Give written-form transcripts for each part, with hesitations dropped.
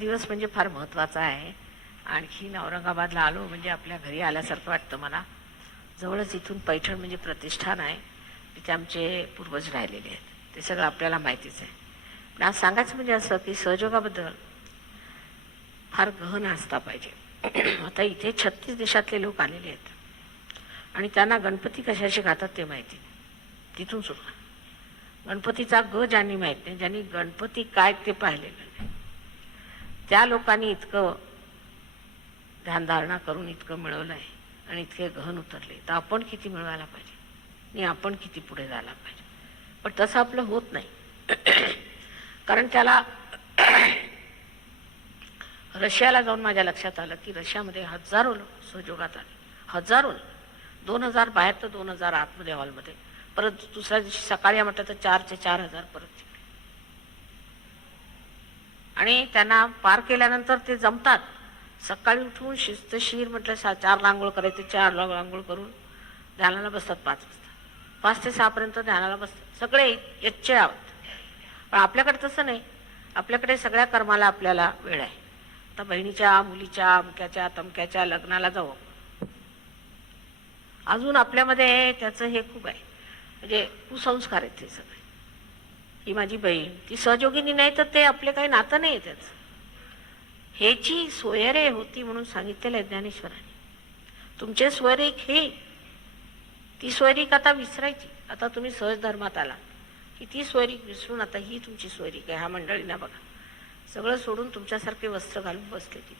दिवस म्हणजे फार महत्त्वाचा आहे. आणखीन औरंगाबादला आलो म्हणजे आपल्या घरी आल्यासारखं वाटतं मला. जवळच इथून पैठण म्हणजे प्रतिष्ठान आहे, तिथे आमचे पूर्वज राहिलेले आहेत. ते सगळं आपल्याला माहितीच आहे. पण आज सांगायचं म्हणजे असं की सहयोगाबद्दल फार गहन असता पाहिजे. आता इथे 36 देशातले लोक आलेले आहेत आणि त्यांना गणपती कशाशी खातात ते माहिती नाही. तिथून सुरू गणपतीचा ज्यांनी माहीत नाही, ज्यांनी गणपती काय ते पाहिलेलं नाही, त्या लोकांनी इतकं ध्यानधारणा करून इतकं मिळवलं आहे आणि इतके गहन उतरले, तर आपण किती मिळवायला पाहिजे आणि आपण किती पुढे जायला पाहिजे. पण तसं आपलं होत नाही. कारण त्याला रशियाला जाऊन माझ्या लक्षात आलं की रशियामध्ये हजारो लोक सहयोगात आले. हजारो, 2000 बाहेर तर 2000 आतमध्ये हॉलमध्ये. परत दुसऱ्या दिवशी सकाळी म्हटलं तर 4चे 4000 परत. आणि त्यांना पार केल्यानंतर ते जमतात. सकाळी उठून शिस्तशीर म्हटलं 4 आंघोळ करायचे, 4 आंघोळ करून ध्यानाला बसतात 5 वाजता. 5 ते 6 पर्यंत ध्यानाला बसतात. सगळे यच्चे आहोत. पण आपल्याकडे तसं नाही. आपल्याकडे सगळ्या कर्माला आपल्याला वेळ आहे. आता बहिणीच्या, मुलीच्या, अमक्याच्या तमक्याच्या लग्नाला जाऊ. अजून आपल्यामध्ये त्याचं हे खूप आहे, म्हणजे कुसंस्कार आहेत ते सगळे. ही माझी बहीण, ती सहयोगिनी नाही तर ते आपले काही नातं नाही आहे त्याचं. ह्याची सोयरे होती म्हणून सांगितलेलं आहे ज्ञानेश्वरांनी. तुमचे स्वैरिक हे, ती स्वैरिक आता विसरायची. आता तुम्ही सहज धर्मात आला की ती स्वैरिक विसरून आता ही तुमची स्वैरिक आहे. ह्या मंडळींना बघा, सगळं सोडून तुमच्यासारखे वस्त्र घालून बसले ती.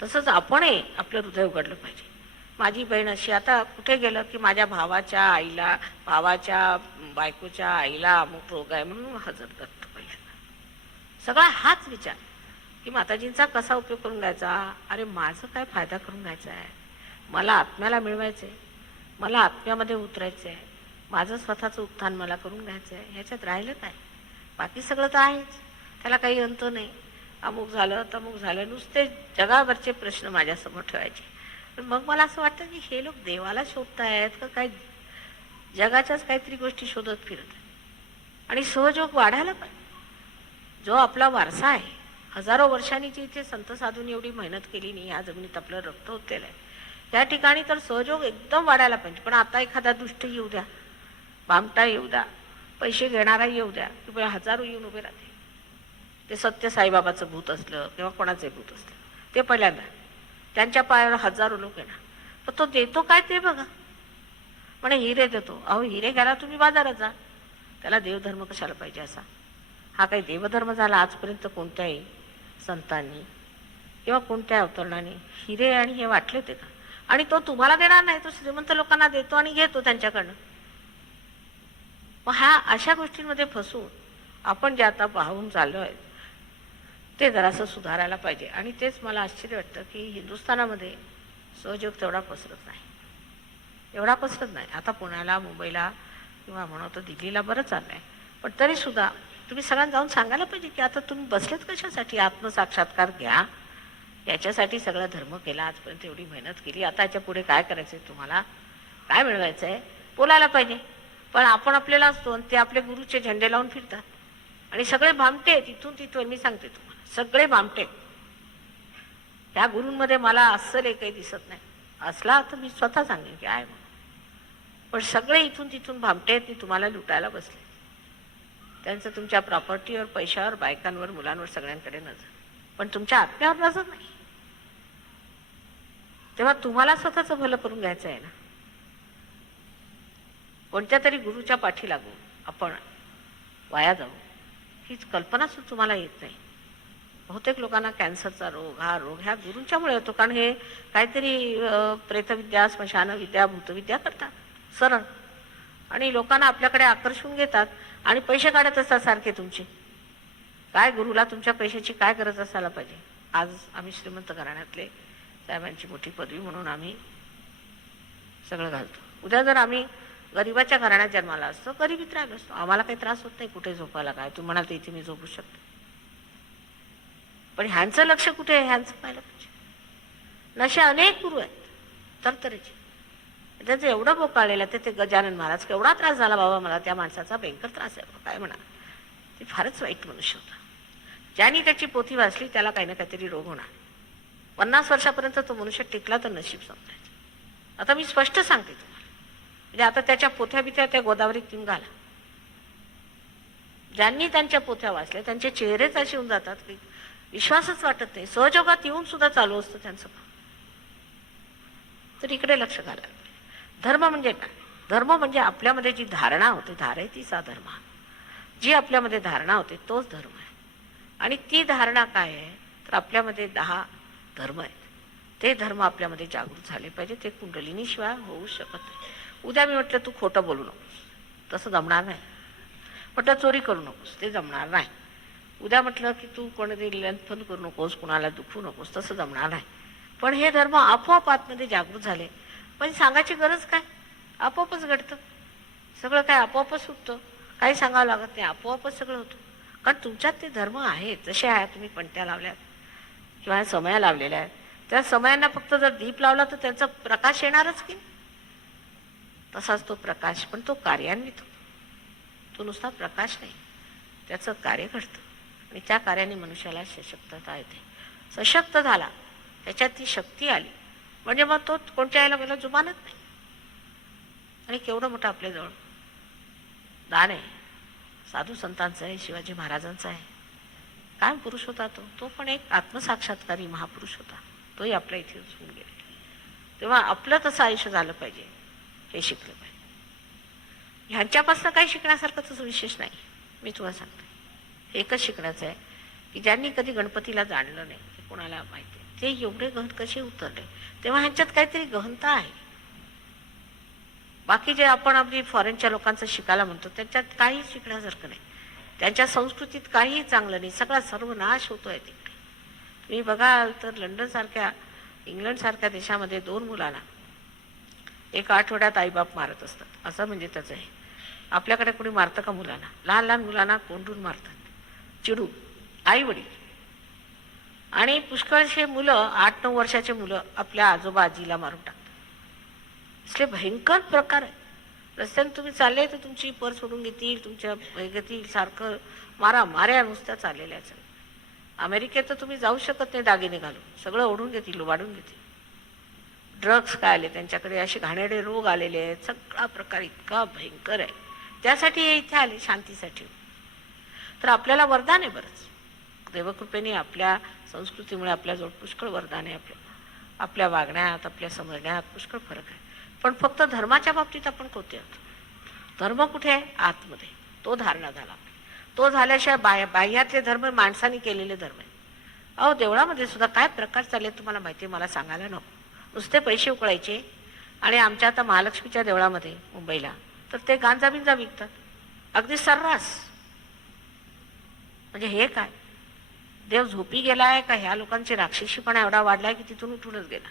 तसंच आपणही आपलं हृदय उघडलं पाहिजे. माझी बहीण अशी, आता कुठे गेलं की माझ्या भावाच्या आईला, भावाच्या बायकोच्या आईला अमुक रोग आहे म्हणून हजर करतो पहिल्यांदा. सगळा हाच विचार की माताजींचा कसा उपयोग करून घ्यायचा. अरे माझं काय फायदा करून घ्यायचा आहे, मला आत्म्याला मिळवायचं आहे, मला आत्म्यामध्ये उतरायचं आहे, माझं स्वतःचं उत्थान मला करून घ्यायचं आहे. ह्याच्यात राहिलं काय, बाकी सगळं तर आहेच, त्याला काही अंत नाही. अमुक झालं तमुक झालं, नुसते जगावरचे प्रश्न माझ्यासमोर ठेवायचे. पण मग मला असं वाटतं की हे लोक देवाला शोधतायत का काय, जगाच्याच काहीतरी गोष्टी शोधत फिरत आहेत. आणि सहयोग वाढायला पाहिजे. जो आपला वारसा आहे, हजारो वर्षांनी जी इथे संत साधूंनी एवढी मेहनत केली नाही, ह्या जमिनीत आपलं रक्त होतेलं आहे, त्या ठिकाणी तर सहयोग एकदम वाढायला पाहिजे. पण आता एखादा दुष्ट येऊ द्या, भामटा येऊ द्या, पैसे घेणारा येऊ द्या, किंवा हजारो येऊन उभे राहते. ते सत्य साईबाबाचं भूत असलं किंवा कोणाचे भूत असलं, ते पहिल्यांदा त्यांच्या पायावर हजारो लोक येणार. पण तो देतो काय ते बघा. म्हणे हिरे देतो. अहो हिरे घ्यायला तुम्ही बाजारात जा, त्याला देवधर्म कशाला पाहिजे असा. हा काही देवधर्म झाला आजपर्यंत कोणत्याही संतांनी किंवा कोणत्या अवतरणाने हिरे आणि हे वाटले ते का. आणि तो तुम्हाला देणार नाही, तो श्रीमंत लोकांना देतो आणि घेतो त्यांच्याकडनं. मग ह्या अशा गोष्टींमध्ये फसून आपण जे आता पाहून चाललो आहे ते जरासं सुधारायला पाहिजे. आणि तेच मला आश्चर्य वाटतं की हिंदुस्थानामध्ये सहयोग तेवढा पसरत नाही, एवढा पसरत नाही. आता पुण्याला, मुंबईला किंवा म्हणतो दिल्लीला बरं चाललं आहे. पण तरीसुद्धा तुम्ही सगळ्यांना जाऊन सांगायला पाहिजे की आता तुम्ही बसलेत कशासाठी, आत्मसाक्षात्कार घ्या. याच्यासाठी सगळा धर्म केला, आजपर्यंत एवढी मेहनत केली, आता याच्या पुढे काय करायचं आहे, तुम्हाला काय मिळवायचं आहे, बोलायला पाहिजे. पण आपण आपल्याला असतो आणि ते आपले गुरुचे झेंडे लावून फिरतात. आणि सगळे भामटे तिथून तिथून, मी सांगते तुम्हाला, सगळे भामटे. त्या गुरूंमध्ये मला अस्सल एकही दिसत नाही. असला तर मी स्वतः सांगेन की आहे म्हणून. पण सगळे इथून तिथून भामटे आहेत, तुम्हाला लुटायला बसले. त्यांचं तुमच्या प्रॉपर्टीवर, पैशावर, बायकांवर, मुलांवर, सगळ्यांकडे नजर, पण तुमच्या आत्म्यावर नजर नाही. तेव्हा तुम्हाला स्वतःचं भलं करून घ्यायचं आहे ना. कोणत्या तरी गुरुच्या पाठी लागू आपण वाया जाऊ, हीच कल्पना सुद्धा तुम्हाला येत नाही. बहुतेक लोकांना कॅन्सरचा रोग, हा रोग ह्या गुरूंच्यामुळे होतो. कारण हे काहीतरी प्रेतविद्या, स्मशानविद्या, भूतविद्या करतात सरळ, आणि लोकांना आपल्याकडे आकर्षून घेतात आणि पैसे काढत असतात सारखे तुमचे. काय गुरुला तुमच्या पैशाची काय गरज असायला पाहिजे. आज आम्ही श्रीमंत घराण्यातले, साहेबांची मोठी पदवी म्हणून आम्ही सगळं घालतो. उद्या जर आम्ही गरिबाच्या घराण्यात जन्माला असतो, गरिबीत राहिलो असतो, आम्हाला काही त्रास होत नाही कुठे झोपायला. काय तुम्ही म्हणाल तर इथे मी झोपू शकतो. पण ह्यांचं लक्ष कुठे आहे, ह्यांचं पाहिलं पाहिजे. नशे अनेक गुरु आहेत तरतरीचे, त्याचं एवढं बोकाळलेलं ते गजानन महाराज, केवढा त्रास झाला बाबा मला त्या माणसाचा, भयंकर त्रास आहे काय म्हणा. ते फारच वाईट मनुष्य होता. ज्यांनी त्याची पोथी वाचली त्याला काही ना काहीतरी रोग होणार. 50 वर्षापर्यंत तो मनुष्य टिकला तर नशीब समजायचं. आता मी स्पष्ट सांगते तुम्हाला, म्हणजे आता त्याच्या पोथ्या बिथ्या त्या गोदावरीत तुम्ही घाला. ज्यांनी त्यांच्या पोथ्या वाचल्या त्यांचे चेहरेच असे होऊन जातात की विश्वासच वाटत नाही. सहयोगात येऊन सुद्धा चालू असतं त्यांचं काम. तर इकडे लक्ष घालायला. धर्म म्हणजे काय? धर्म म्हणजे आपल्यामध्ये जी धारणा होते, धारयतीचा धर्म, जी आपल्यामध्ये धारणा होते तोच धर्म आहे. आणि ती धारणा काय आहे तर आपल्यामध्ये 10 धर्म आहेत. ते धर्म आपल्यामध्ये जागृत झाले पाहिजे. ते कुंडलिनीशिवाय होऊ शकत नाही. उद्या मी म्हटलं तू खोटं बोलू नकोस, तसं जमणार नाही. म्हटलं चोरी करू नकोस, ते जमणार नाही. उद्या म्हटलं की तू कोणतरी लंथन करू नकोस, कुणाला दुखवू नकोस, तसं जमणार नाही. पण हे धर्म आपोआप आतमध्ये जागृत झाले. पण सांगायची गरज काय? आपोआपच घडतं सगळं. काय आपोआपच सुटतं, काही सांगावं लागत नाही, आपोआपच सगळं होतं. कारण तुमच्यात ते धर्म आहेत. जसे आहे तुम्ही पणत्या लावल्यात किंवा समया लावलेल्या आहेत, त्या समयांना फक्त जर दीप लावला तर त्यांचा प्रकाश येणारच की. तसाच तो प्रकाश, पण तो कार्यान्वित होतो. तो नुसता प्रकाश नाही, त्याचं कार्य घडतं. आणि त्या कार्याने मनुष्याला सशक्तता येते. सशक्त झाला, त्याच्यात ती शक्ती आली म्हणजे मग तो कोणत्या यायला गेला जुमानत नाही. आणि केवढं मोठं आपल्याजवळ दान आहे. साधू संतांचं आहे, शिवाजी महाराजांचं आहे. काय पुरुष होता तो? तो पण एक आत्मसाक्षात्कारी महापुरुष होता. तोही आपल्या इथे होऊन गेले. तेव्हा आपलं तसं आयुष्य झालं पाहिजे हे शिकलं पाहिजे. ह्यांच्यापासून काही शिकण्यासारखं तसं विशेष नाही. मी तुम्हाला सांगते, एकच शिकण्याचं आहे की ज्यांनी कधी गणपतीला जाणलं नाही, ते कोणाला माहिती आहे, ते एवढे गहन कसे उतरले. तेव्हा ह्यांच्यात काहीतरी गहनता आहे. बाकी जे आपण आपली फॉरेनच्या लोकांचं शिकायला म्हणतो त्यांच्यात काही शिकण्यासारखं नाही. त्यांच्या संस्कृतीत काहीही चांगलं नाही. सगळा सर्वनाश होतोय तिकडे. तुम्ही बघाल तर लंडनसारख्या, इंग्लंडसारख्या देशामध्ये 2 मुलांना 1 आठवड्यात आईबाप मारत असतात. असं म्हणजे त्याचं आहे. आपल्याकडे कोणी मारतं का मुलांना? लहान लहान मुलांना कोंडून मारतात, चिडून, आई वडील. आणि पुष्कळशे मुलं, 8-9 वर्षाचे मुलं आपल्या आजोबा आजीला मारून टाकतात. असले भयंकर प्रकार आहे. रस्त्याने तुम्ही चालले तर तुमची पर्स सोडून घेतील, तुमच्या घेतील, सारखं माऱ्या नुसत्या चाललेल्या आहेत. अमेरिकेत तर तुम्ही जाऊ शकत नाही दागिने घालून, सगळं ओढून घेतील, वाढून घेतील. ड्रग्स काय आले त्यांच्याकडे, असे घाणेरडे रोग आलेले आहेत. सगळा प्रकार इतका भयंकर आहे. त्यासाठी हे इथे आले, शांतीसाठी. तर आपल्याला वरदान आहे बरंच. देवकृपेने आपल्या संस्कृतीमुळे आपल्याजवळ पुष्कळ वरदान आहे. आपल्या वागण्यात, आपल्या समजण्यात पुष्कळ फरक आहे. पण फक्त धर्माच्या बाबतीत आपण कोणते आहोत? धर्म कुठे आहे? आतमध्ये. तो धारणा झाला. तो झाल्याशिवाय बाह्यातले धर्म माणसाने केलेले धर्म आहे. अहो देवळामध्ये सुद्धा काय प्रकार चालले तुम्हाला माहिती आहे? मला सांगायला नको. नुसते पैसे उकळायचे. आणि आमच्या आता महालक्ष्मीच्या देवळामध्ये मुंबईला तर ते गांजा बिंजा विकतात अगदी सर्रास. म्हणजे हे काय? देव झोपी गेलाय का? ह्या लोकांची राक्षसीपणा एवढा वाढलाय की तिथून उठूनच गेला.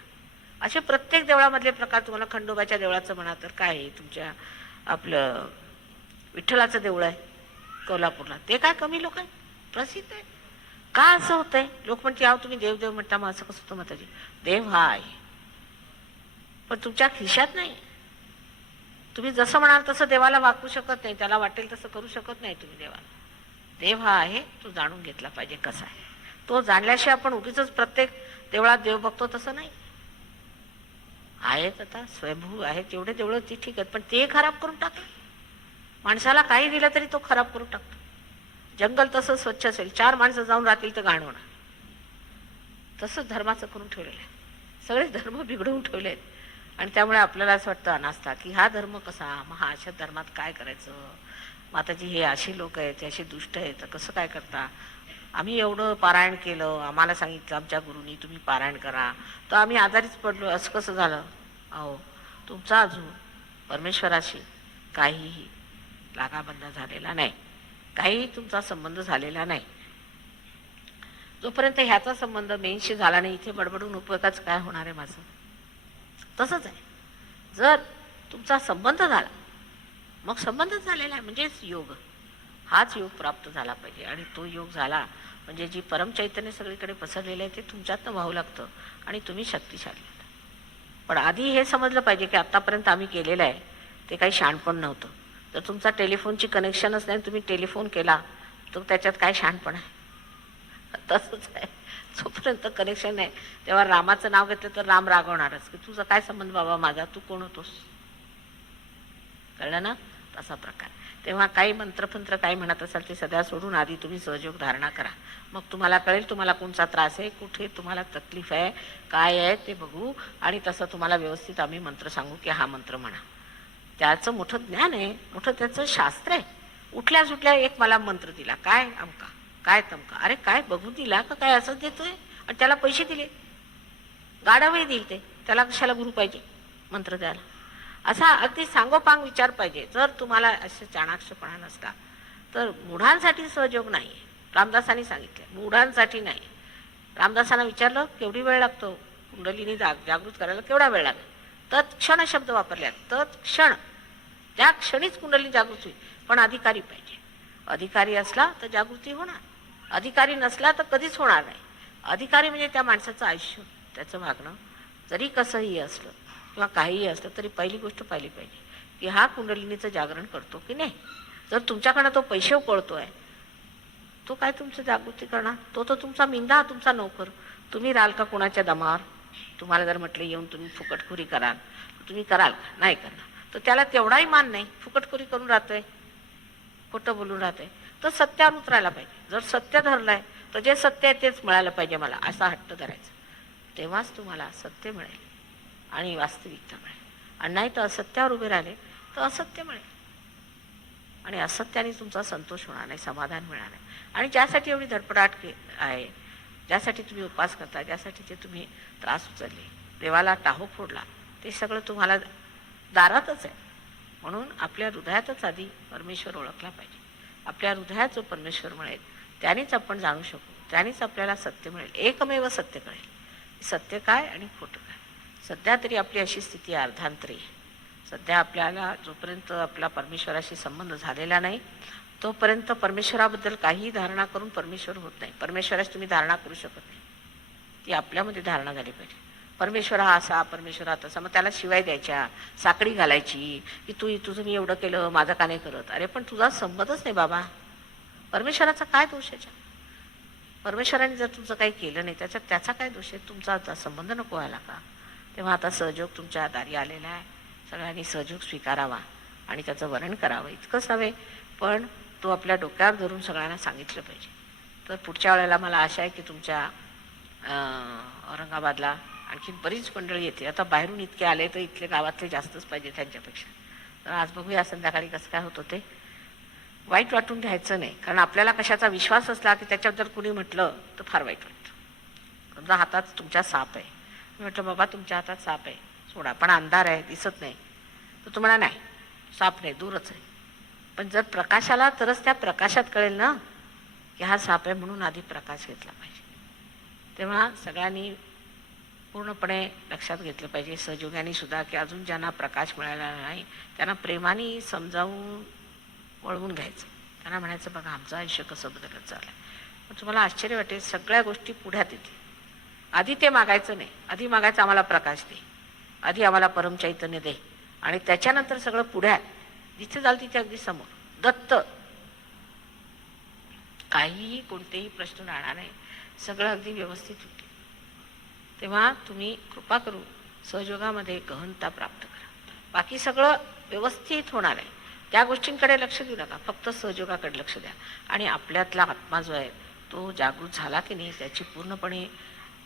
असे प्रत्येक देवळामधले प्रकार. तुम्हाला खंडोबाच्या देवळाचं म्हणा तर काय आहे, तुमच्या आपलं विठ्ठलाचं देऊळ आहे कोल्हापूरला, ते काय कमी लोक आहे? प्रसिद्ध आहे. का असं होतंय? लोक म्हणते आहो तुम्ही देव देव म्हणता, मग असं कसं होतं? माताजी देव हा आहे पण तुमच्या खिशात नाही. तुम्ही जसं म्हणाल तसं देवाला वागू शकत नाही, त्याला वाटेल तसं करू शकत नाही तुम्ही देवाला. देव हा आहे, तो जाणून घेतला पाहिजे कसा आहे. तो जाणल्याशिवाय आपण उगीच प्रत्येक देवळात देव बघतो तसं नाही. आहेत आता स्वयंभू आहेत तेवढे देवळं ती ठीक आहेत, पण ते खराब करून टाकलं. माणसाला काही दिलं तरी तो खराब करून टाकतो. जंगल तसं स्वच्छ असेल, 4 माणसं जाऊन राहतील तर घाण होणार. तसंच धर्माचं करून ठेवलेलं आहे. सगळे धर्म बिघडवून ठेवले आहेत. आणि त्यामुळे आपल्याला असं वाटतं अनास्था की हा धर्म कसा, मग हा अशा धर्मात काय करायचं? माताजी हे असे लोक आहेत, ते असे दुष्ट आहेत, तर कसं काय करता? आम्ही एवढं पारायण केलं, आम्हाला सांगितलं आमच्या गुरुनी तुम्ही पारायण करा, तर आम्ही आजारीच पडलो, असं कसं झालं? अहो तुमचा अजून परमेश्वराशी काहीही लागाबंधा झालेला नाही, काहीही तुमचा संबंध झालेला नाही. जोपर्यंत ह्याचा संबंध मेनशी झाला नाही, इथे बडबडून उपयोगाचं काय होणार आहे माझं? तसंच आहे. जर तुमचा संबंध झाला, मग संबंधच झालेला आहे म्हणजेच योग. हाच योग प्राप्त झाला पाहिजे. आणि तो योग झाला म्हणजे जी परमचैतन्य सगळीकडे पसरलेलं आहे ते तुमच्यातनं वाहू लागतं आणि तुम्ही शक्तिशाली. पण आधी हे समजलं पाहिजे की आत्तापर्यंत आम्ही केलेलं आहे ते काही शहाणपण नव्हतं. जर तुमचा टेलिफोनची कनेक्शनच नाही, तुम्ही टेलिफोन केला तर त्याच्यात काय शहाणपण आहे? तसंच आहे. जोपर्यंत कनेक्शन आहे तेव्हा रामाचं नाव घेतलं तर राम रागवणारच की तुझा काय संबंध बाबा माझा, तू कोण होतोस. कळलं ना, तसा प्रकार. तेव्हा काही मंत्रफंत्र काय म्हणत असाल ते सध्या सोडून आधी तुम्ही सहयोग धारणा करा. मग तुम्हाला कळेल तुम्हाला कोणचा त्रास आहे, कुठे तुम्हाला तकलीफ आहे, काय आहे ते बघू, आणि तसं तुम्हाला व्यवस्थित आम्ही मंत्र सांगू की हा मंत्र म्हणा. त्याचं मोठं ज्ञान आहे, मोठं त्याचं शास्त्र आहे. उठल्या सुटल्या एक मला मंत्र दिला, काय अमका काय तमका, अरे काय बघू दिला का काय असंच देतोय, आणि त्याला पैसे दिले, गाडावही दिल ते, त्याला कशाला गुरु पाहिजे मंत्र द्यायला. असा अगदी सांगोपांग विचार पाहिजे. जर तुम्हाला असे चाणाक्षपणा नसला तर मूढांसाठी सहयोग नाही आहे. रामदासांनी सांगितलं मूढांसाठी नाही. रामदासांना विचारलं केवढी वेळ लागतो कुंडलीनी जागृत करायला, केवढा वेळ लागेल. तत्क्षण शब्द वापरल्यात, तत्क्षण, त्या क्षणीच कुंडली जागृत होईल. पण अधिकारी पाहिजे. अधिकारी असला तर जागृती होणार, अधिकारी नसला तर कधीच होणार नाही. अधिकारी म्हणजे त्या माणसाचं आयुष्य, त्याचं वागणं जरी कसंही असलं किंवा काहीही असलं तरी पहिली गोष्ट पाहिली पाहिजे की हा कुंडलिनीचं जागरण करतो की नाही. जर तुमच्याकडनं तो पैसे पळतोय, तो काय तुमचं जागृती करणार, तो तो तुमचा मिंदा, तुमचा नोकर. तुम्ही राहाल का कोणाच्या दमावर. तुम्हाला जर म्हटलं येऊन तुम्ही फुकटखोरी कराल, तुम्ही कराल का, नाही करणार. तर त्याला तेवढाही मान नाही, फुकटखोरी करून राहतोय, खोटं बोलून राहतोय. तर सत्यावर उतरायला पाहिजे. जर सत्य धरलंय तर जे सत्य आहे तेच मिळायला पाहिजे मला, असा हट्ट धरायचा. तेव्हाच तुम्हाला सत्य मिळेल आणि वास्तविकता मिळेल. आणि नाही तर असत्यावर उभे राहिले तर असत्य मिळेल, आणि असत्याने तुमचा संतोष होणार नाही, समाधान मिळणार नाही. आणि ज्यासाठी एवढी धडपडाट आहे, ज्यासाठी तुम्ही उपास करता, ज्यासाठी ते तुम्ही त्रास उचलले, देवाला टाहो फोडला, ते सगळं तुम्हाला दारातच आहे. म्हणून आपल्या हृदयातच आधी परमेश्वर ओळखला पाहिजे. आपल्या हृदयात जो परमेश्वर मिळेल त्यानेच आपण जाणू शकू, त्यानेच आपल्याला सत्य मिळेल. एकमेव सत्य कळेल, सत्य काय आणि खोटं काय. सध्या तरी आपली अशी स्थिती अर्धांतरी आहे. सध्या आपल्याला जोपर्यंत आपला परमेश्वराशी संबंध झालेला नाही तोपर्यंत परमेश्वराबद्दल काहीही धारणा करून परमेश्वर होत नाही. परमेश्वराची तुम्ही धारणा करू शकत नाही, ती आपल्यामध्ये धारणा झाली पाहिजे. परमेश्वर हा असा, परमेश्वर हा तसा. मग त्याला शिवाय द्यायच्या, साखळी घालायची की तुझं मी एवढं केलं, माझं का नाही करत. अरे पण तुझा संबंधच नाही बाबा, परमेश्वराचा काय दोष याच्या. परमेश्वराने जर तुमचं काही केलं नाही त्याच्यात त्याचा काय दोष आहे, तुमचा संबंध नको व्हायला का. तेव्हा आता सहयोग तुमच्या दारी आलेला आहे, सगळ्यांनी सहयोग स्वीकारावा आणि त्याचं वर्णन करावं. इतकंच हवे, पण तो आपल्या डोक्यावर धरून सगळ्यांना सांगितलं पाहिजे. तर पुढच्या वेळेला मला आशा आहे की तुमच्या औरंगाबादला आणखी बरीच मंडळी येते. आता बाहेरून इतके आले तर इथले गावातले जास्तच पाहिजे त्यांच्यापेक्षा. तर आज बघूया संध्याकाळी कसं काय होतं ते. वाईट वाटून घ्यायचं नाही, कारण आपल्याला कशाचा विश्वास असला की त्याच्याबद्दल कुणी म्हटलं तर फार वाईट वाटतं. समजा हातात तुमच्या साप आहे, मी म्हटलं बाबा तुमच्या हातात साप आहे सोडा, पण अंधार आहे दिसत नाही, तर तुम्हाला नाही साप नाही दूरच आहे. पण जर प्रकाश आला तरच त्या प्रकाशात कळेल ना की हा साप आहे, म्हणून आधी प्रकाश घेतला पाहिजे. तेव्हा सगळ्यांनी पूर्णपणे लक्षात घेतलं पाहिजे, सहयोगाने सुद्धा, की अजून ज्यांना प्रकाश मिळाला नाही त्यांना प्रेमाने समजावून वळवून घ्यायचं. त्यांना म्हणायचं बघा आमचं आयुष्य कसं बदलत चाललं. पण तुम्हाला आश्चर्य वाटेल, सगळ्या गोष्टी पुढ्यात येतील. आधी ते मागायचं नाही, आधी मागायचं आम्हाला प्रकाश दे, आधी आम्हाला परमचैतन्य दे, आणि त्याच्यानंतर सगळं पुढ्यात जिथे जाल तिथे अगदी समोर दत्त. काहीही कोणतेही प्रश्न राहणार नाही, सगळं अगदी व्यवस्थित होईल. तेव्हा तुम्ही कृपा करून सहयोगामध्ये गहनता प्राप्त करा. बाकी सगळं व्यवस्थित होणार आहे. त्या गोष्टींकडे लक्ष देऊ नका, फक्त सहयोगाकडे लक्ष द्या. आणि आपल्यातला आत्मा जो आहे तो जागृत झाला की नाही, त्याची पूर्णपणे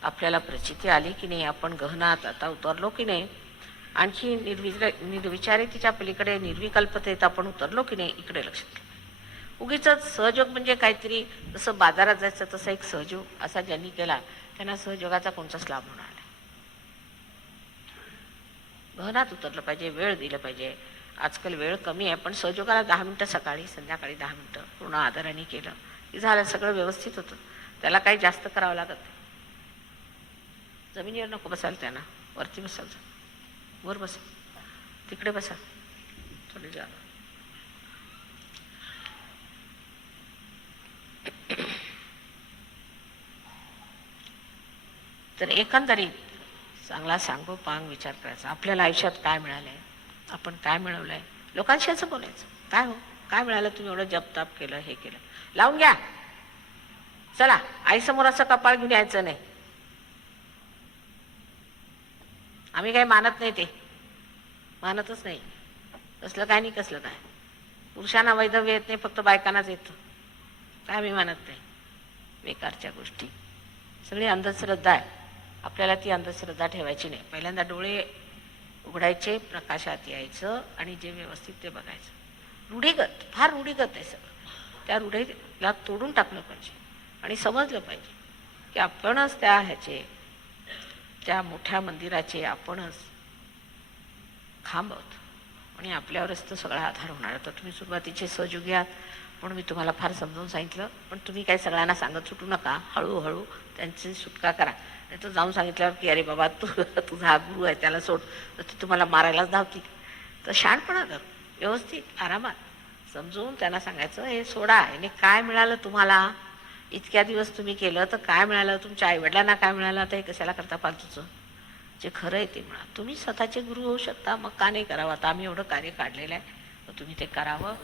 आपल्याला प्रचिती आली की नाही, आपण गहनात आता उतरलो की नाही, आणखी निर्विचारितेच्या पलीकडे निर्विकल्पतेत आपण उतरलो की नाही, इकडे लक्ष द्या. उगीच सहयोग म्हणजे काहीतरी जसं बाजारात जायचं तसं एक सहयोग असा ज्यांनी केला त्यांना सहयोगाचा कोणताच लाभ होणार नाही. गहनात उतरलं पाहिजे, वेळ दिलं पाहिजे. आजकाल वेळ कमी आहे, पण सहयोगाला 10 मिनटं सकाळी संध्याकाळी 10 मिनटं पूर्ण आदराने केलं की झालं, सगळं व्यवस्थित होतं. त्याला काही जास्त करावं लागत नाही. जमिनीवर नको बसाल, त्यांना वरती बसाल, वर बसा, तिकडे बसा, थोडी जागा. तर एकंदरीत चांगला सांगोपांग विचार करायचा. आपल्याला आयुष्यात काय मिळालं आहे, आपण काय मिळवलं आहे, लोकांशी असं बोलायचं. काय हो काय मिळालं, तुम्ही एवढं जप ताप केलं, हे केलं, लावून घ्या. चला आईसमोर असं कपाळ घेऊन यायचं नाही. आम्ही काही मानत नाही, ते मानतच नाही. कसलं काय नाही, कसलं काय. पुरुषांना वैधव्य येत नाही, फक्त बायकांनाच येतं. काय आम्ही मानत नाही. बेकारच्या गोष्टी सगळी अंधश्रद्धा आहे. आपल्याला ती अंधश्रद्धा ठेवायची नाही. पहिल्यांदा डोळे उघडायचे, प्रकाशात यायचं आणि जे व्यवस्थित ते बघायचं. रूढीगत, फार रूढीगत आहे सगळं. त्या रूढीला तोडून टाकलं पाहिजे आणि समजलं पाहिजे की आपणच त्या मोठ्या मंदिराचे आपणच खांब आहोत आणि आपल्यावरच तो सगळा आधार होणार. तर तुम्ही सुरुवातीचे सहयोगी आहात म्हणून मी तुम्हाला फार समजावून सांगितलं, पण तुम्ही काही सगळ्यांना सांगत सुटू नका. हळूहळू त्यांची सुटका करा. नाही तर जाऊन सांगितल्यावर की अरे बाबा तुझा हा गुरु आहे, त्याला सोड, तर ती तुम्हाला मारायलाच धावती. तर शहाणपणा कर, व्यवस्थित आरामात समजून त्यांना सांगायचं, हे सोडा, याने काय मिळालं तुम्हाला, इतक्या दिवस तुम्ही केलं तर काय मिळालं, तुमच्या आईवडिलांना काय मिळालं, आता हे कशाला करता फालतूचं. जे खरं आहे ते म्हणा. तुम्ही स्वतःचे गुरु होऊ शकता, मग का नाही करावं. आता आम्ही एवढं कार्य काढलेलं आहे, तर तुम्ही ते करावं.